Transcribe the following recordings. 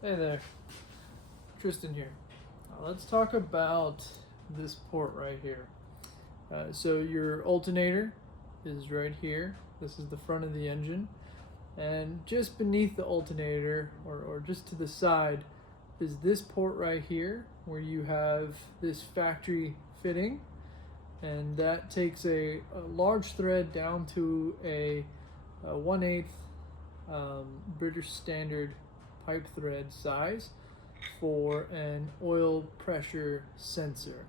Hey there, Tristan here. Let's talk about this port right here. So your alternator is right here. This is the front of the engine. And just beneath the alternator, or just to the side, is this port right here where you have this factory fitting. And that takes a large thread down to a 1/8 British standard pipe thread size for an oil pressure sensor.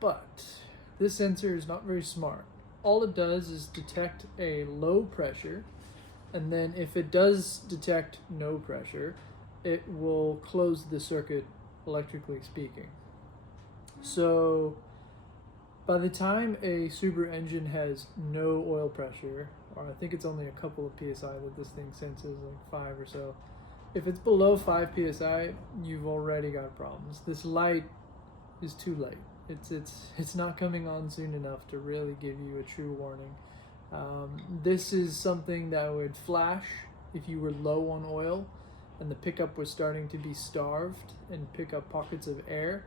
But this sensor is not very smart. All it does is detect a low pressure, and then if it does detect no pressure, it will close the circuit, electrically speaking. So by the time a Subaru engine has no oil pressure, or I think it's only a couple of PSI that this thing senses, like 5 or so, if it's below 5 PSI, you've already got problems. This light is too late. It's not coming on soon enough to really give you a true warning. This is something that would flash if you were low on oil and the pickup was starting to be starved and pick up pockets of air.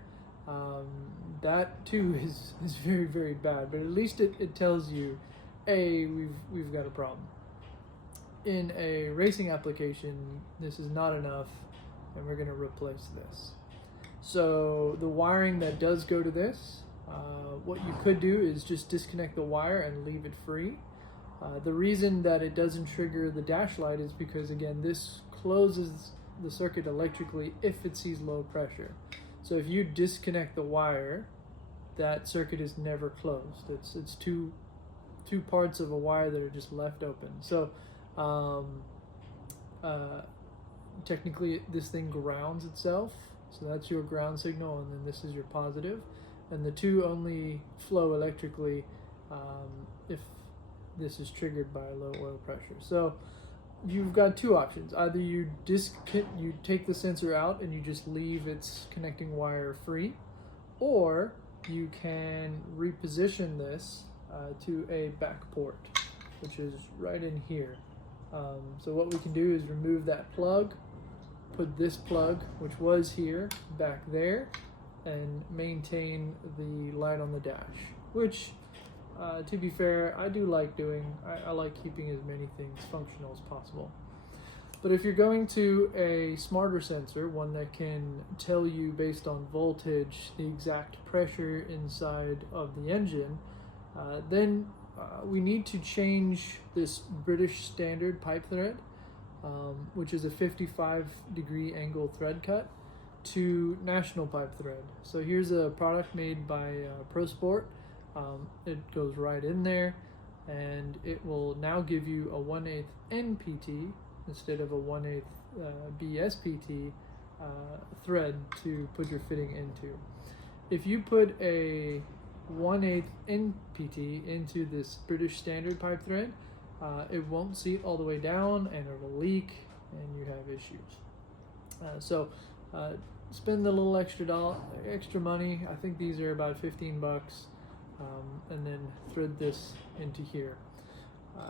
That too is very, very bad, but at least it tells you, A, we've got a problem. In a racing application, this is not enough, and we're going to replace this. So the wiring that does go to this, what you could do is just disconnect the wire and leave it free. The reason that it doesn't trigger the dash light is because, again, this closes the circuit electrically if it sees low pressure. So if you disconnect the wire, that circuit is never closed. It's two parts of a wire that are just left open. So technically this thing grounds itself, so that's your ground signal, and then this is your positive, and the two only flow electrically if this is triggered by low oil pressure. So you've got two options. Either you take the sensor out and you just leave its connecting wire free, or you can reposition this to a back port, which is right in here. So what we can do is remove that plug, put this plug, which was here, back there, and maintain the light on the dash, which, to be fair, I do like doing. I like keeping as many things functional as possible. But if you're going to a smarter sensor, one that can tell you based on voltage the exact pressure inside of the engine, then we need to change this British standard pipe thread, which is a 55-degree angle thread cut, to national pipe thread. So here's a product made by ProSport. It goes right in there, and it will now give you a 1/8 NPT instead of a 1/8 BSPT thread to put your fitting into. If you put a 1/8 NPT into this British standard pipe thread, it won't seat all the way down, and it will leak, and you have issues. So spend a little extra money. I think these are about 15 bucks, and then thread this into here.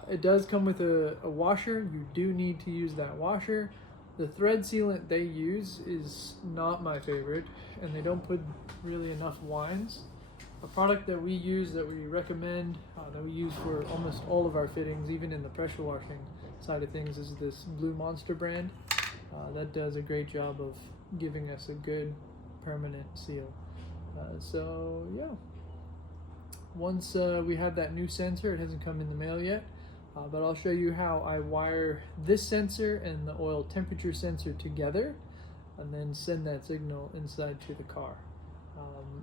It does come with a washer. You do need to use that washer. The thread sealant they use is not my favorite, and they don't put really enough wines. A product that we use, that we recommend, that we use for almost all of our fittings, even in the pressure washing side of things, is this Blue Monster brand. That does a great job of giving us a good permanent seal. So yeah, once we have that new sensor, it hasn't come in the mail yet, but I'll show you how I wire this sensor and the oil temperature sensor together, and then send that signal inside to the car.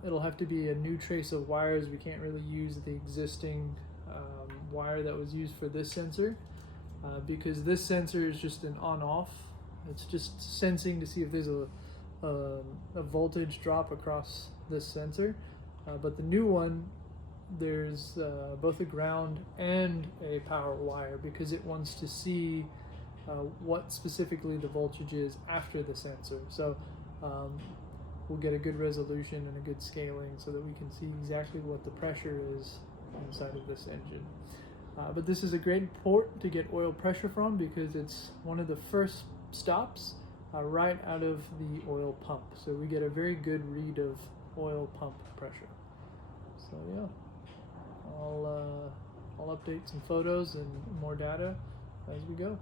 It'll have to be a new trace of wires. We can't really use the existing wire that was used for this sensor, because this sensor is just an on-off. It's just sensing to see if there's a voltage drop across this sensor. But the new one, there's both a ground and a power wire, because it wants to see what specifically the voltage is after the sensor. So we'll get a good resolution and a good scaling so that we can see exactly what the pressure is inside of this engine. But this is a great port to get oil pressure from, because it's one of the first stops right out of the oil pump. So we get a very good read of oil pump pressure. So yeah, I'll update some photos and more data as we go.